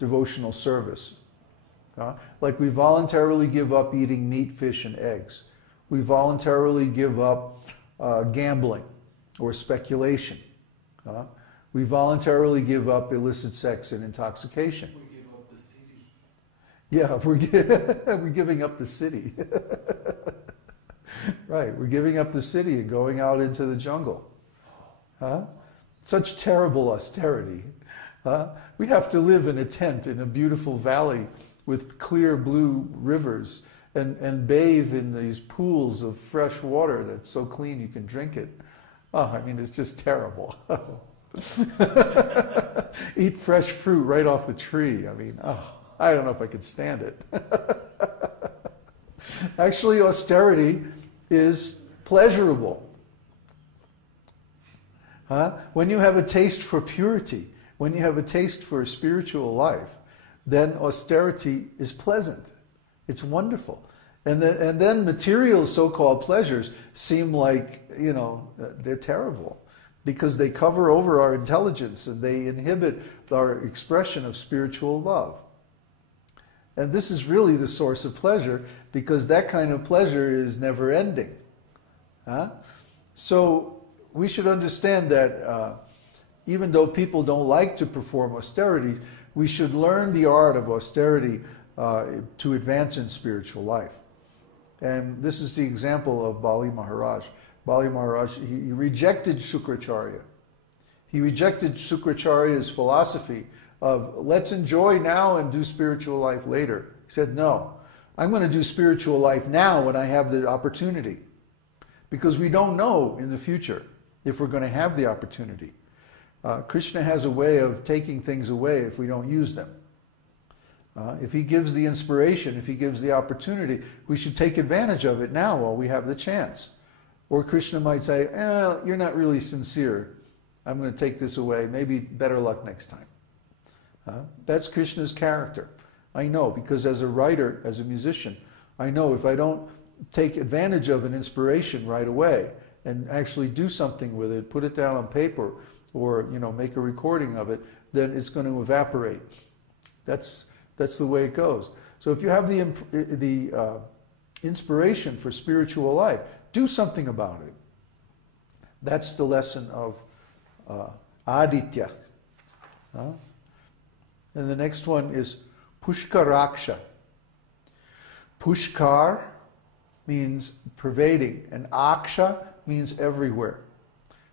devotional service. Like we voluntarily give up eating meat, fish, and eggs. We voluntarily give up gambling or speculation. We voluntarily give up illicit sex and intoxication. We give up the city. Yeah, we're giving up the city. Right, we're giving up the city and going out into the jungle. Such terrible austerity. We have to live in a tent in a beautiful valley with clear blue rivers and bathe in these pools of fresh water that's so clean you can drink it. Oh, I mean, it's just terrible. Eat fresh fruit right off the tree. I mean, I don't know if I could stand it. Actually, austerity is pleasurable. When you have a taste for purity, when you have a taste for a spiritual life, then austerity is pleasant. It's wonderful. And then material so-called pleasures seem like, they're terrible because they cover over our intelligence and they inhibit our expression of spiritual love. And this is really the source of pleasure because that kind of pleasure is never ending. So we should understand that even though people don't like to perform austerities, we should learn the art of austerity to advance in spiritual life. And this is the example of Bali Maharaj. Bali Maharaj, he rejected Shukracharya. He rejected Shukracharya's philosophy of let's enjoy now and do spiritual life later. He said, no, I'm going to do spiritual life now when I have the opportunity. Because we don't know in the future if we're going to have the opportunity. Krishna has a way of taking things away if we don't use them. If he gives the inspiration, if he gives the opportunity, we should take advantage of it now while we have the chance. Or Krishna might say, you're not really sincere. I'm going to take this away. Maybe better luck next time. That's Krishna's character. I know, because as a writer, as a musician, I know if I don't take advantage of an inspiration right away and actually do something with it, put it down on paper, or make a recording of it, then it's going to evaporate. That's the way it goes. So if you have the inspiration for spiritual life, do something about it. That's the lesson of Aditya. And the next one is Pushkaraksha. Pushkar means pervading, and Aksha means everywhere.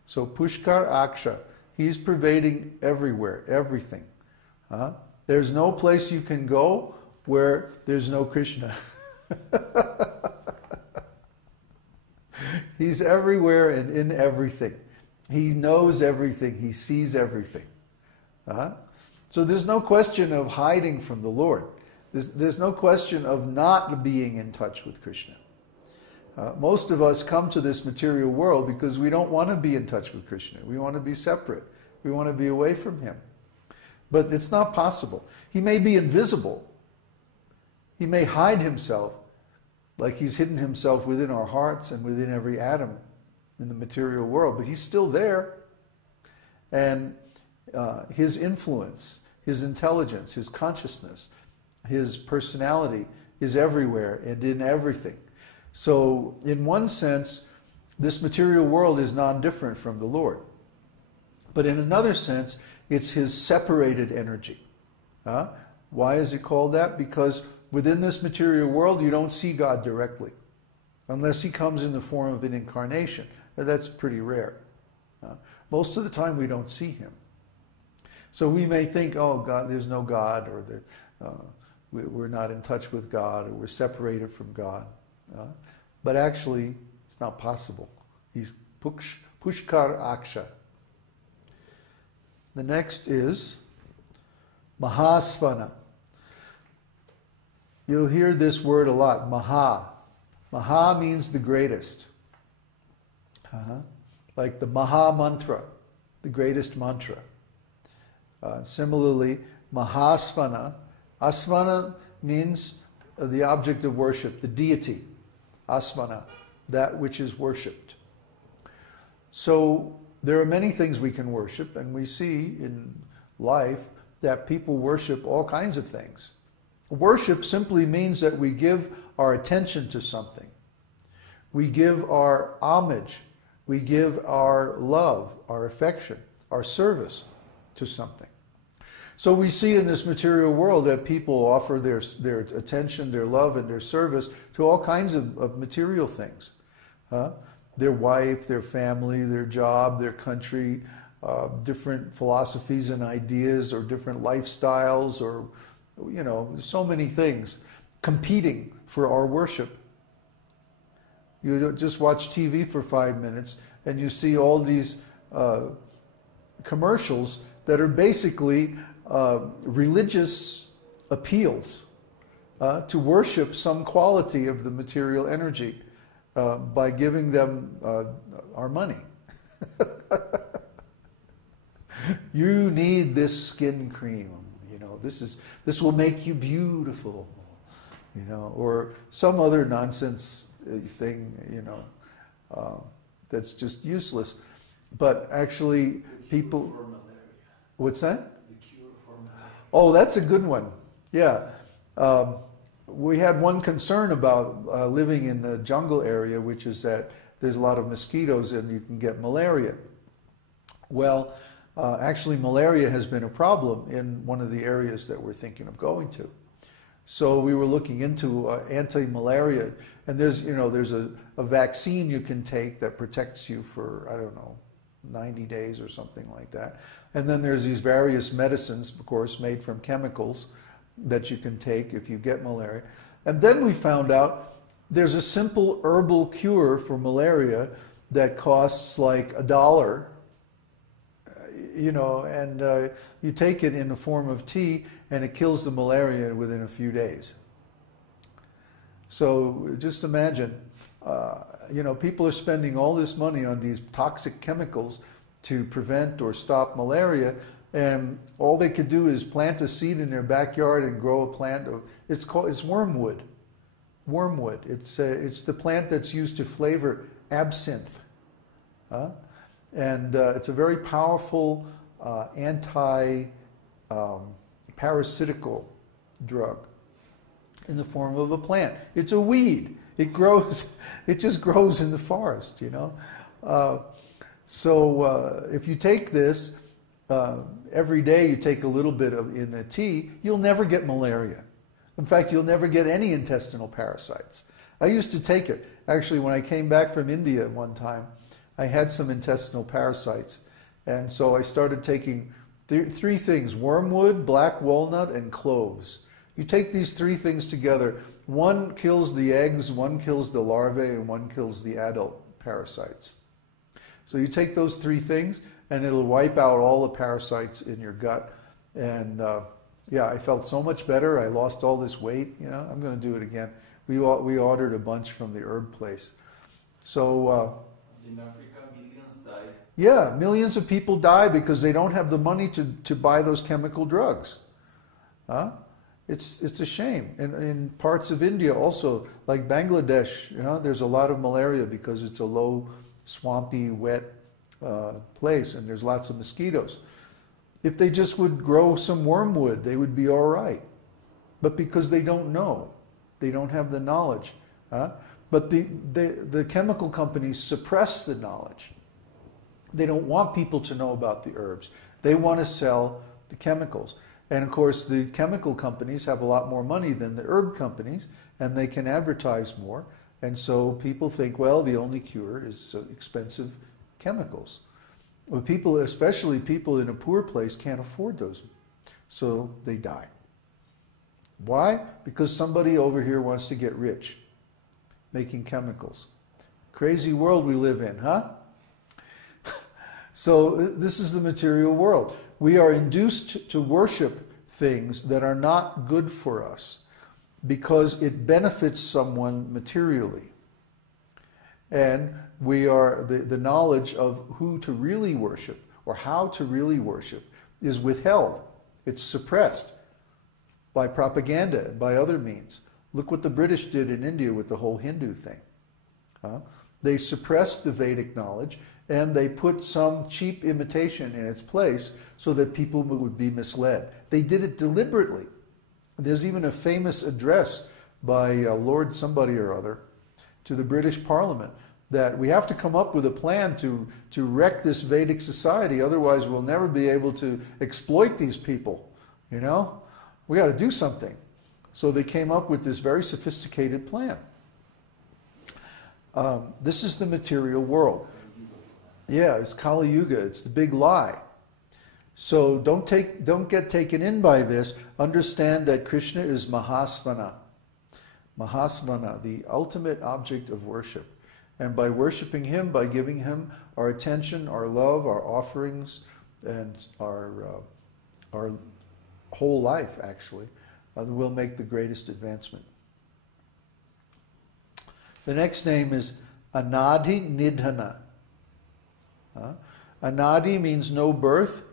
So Pushkar Aksha, he's pervading everywhere, everything. There's no place you can go where there's no Krishna. He's everywhere and in everything. He knows everything. He sees everything. So there's no question of hiding from the Lord. There's no question of not being in touch with Krishna. Most of us come to this material world because we don't want to be in touch with Krishna. We want to be separate. We want to be away from him. But it's not possible. He may be invisible. He may hide himself, like he's hidden himself within our hearts and within every atom in the material world, but he's still there. And his influence, his intelligence, his consciousness, his personality is everywhere and in everything. So in one sense, this material world is non-different from the Lord. But in another sense, it's his separated energy. Why is it called that? Because within this material world, you don't see God directly, unless he comes in the form of an incarnation. That's pretty rare. Most of the time, we don't see him. So we may think, oh, God, there's no God, or we're not in touch with God, or we're separated from God. But actually, it's not possible. He's Pushkar Aksha. The next is Mahasvana. You'll hear this word a lot, Maha. Maha means the greatest. Like the Maha Mantra, the greatest mantra. Similarly, Mahasvana. Asvana means the object of worship, the deity. Asvana, that which is worshipped. So there are many things we can worship, and we see in life that people worship all kinds of things. Worship simply means that we give our attention to something. We give our homage. We give our love, our affection, our service to something. So we see in this material world that people offer their attention, their love, and their service to all kinds of material things. Their wife, their family, their job, their country, different philosophies and ideas, or different lifestyles, or, you know, so many things competing for our worship. You don't just watch TV for 5 minutes and you see all these commercials that are basically religious appeals to worship some quality of the material energy by giving them our money. You need this skin cream, you know, this will make you beautiful, you know, or some other nonsense thing, you know, that's just useless. But actually people... What's that? The cure for malaria. Oh, that's a good one. Yeah. We had one concern about living in the jungle area, which is that there's a lot of mosquitoes and you can get malaria. Well, actually malaria has been a problem in one of the areas that we're thinking of going to. So we were looking into anti-malaria, and there's a vaccine you can take that protects you for, I don't know, 90 days or something like that. And then there's these various medicines, of course, made from chemicals that you can take if you get malaria. And then we found out there's a simple herbal cure for malaria that costs like $1, you know, and you take it in the form of tea and it kills the malaria within a few days. So just imagine, you know, people are spending all this money on these toxic chemicals to prevent or stop malaria, and all they could do is plant a seed in their backyard and grow a plant. It's wormwood. Wormwood. It's the plant that's used to flavor absinthe, and it's a very powerful anti-parasitical drug in the form of a plant. It's a weed. It grows. It just grows in the forest, you know. So if you take this every day, you take a little bit in a tea, you'll never get malaria. In fact, you'll never get any intestinal parasites. I used to take it. Actually, when I came back from India one time, I had some intestinal parasites. And so I started taking three things: wormwood, black walnut, and cloves. You take these three things together. One kills the eggs, one kills the larvae, and one kills the adult parasites. So you take those three things, and it'll wipe out all the parasites in your gut. And yeah, I felt so much better. I lost all this weight. You know, I'm going to do it again. We ordered a bunch from the herb place. So in Africa, millions died. Yeah, millions of people die because they don't have the money to buy those chemical drugs. It's a shame. In parts of India also, like Bangladesh, you know, there's a lot of malaria because it's a low, swampy, wet place, and there's lots of mosquitoes. If they just would grow some wormwood, they would be all right. But because they don't know, they don't have the knowledge. But the chemical companies suppress the knowledge. They don't want people to know about the herbs. They want to sell the chemicals. And of course, the chemical companies have a lot more money than the herb companies, and they can advertise more. And so people think, well, the only cure is expensive chemicals. Well, people, especially people in a poor place, can't afford those. So they die. Why? Because somebody over here wants to get rich, making chemicals. Crazy world we live in, huh? So this is the material world. We are induced to worship things that are not good for us because it benefits someone materially. And we are, the knowledge of who to really worship or how to really worship is withheld. It's suppressed by propaganda and by other means. Look what the British did in India with the whole Hindu thing. They suppressed the Vedic knowledge and they put some cheap imitation in its place so that people would be misled. They did it deliberately. There's even a famous address by Lord somebody or other to the British Parliament that we have to come up with a plan to wreck this Vedic society, otherwise we'll never be able to exploit these people. You know? We got to do something. So they came up with this very sophisticated plan. This is the material world. Yeah, it's Kali Yuga. It's the big lie. So don't get taken in by this. Understand that Krishna is Mahasvana. Mahasvana, the ultimate object of worship. And by worshiping him, by giving him our attention, our love, our offerings, and our whole life, actually, we'll make the greatest advancement. The next name is Anadi Nidhana. Anadi means no birth,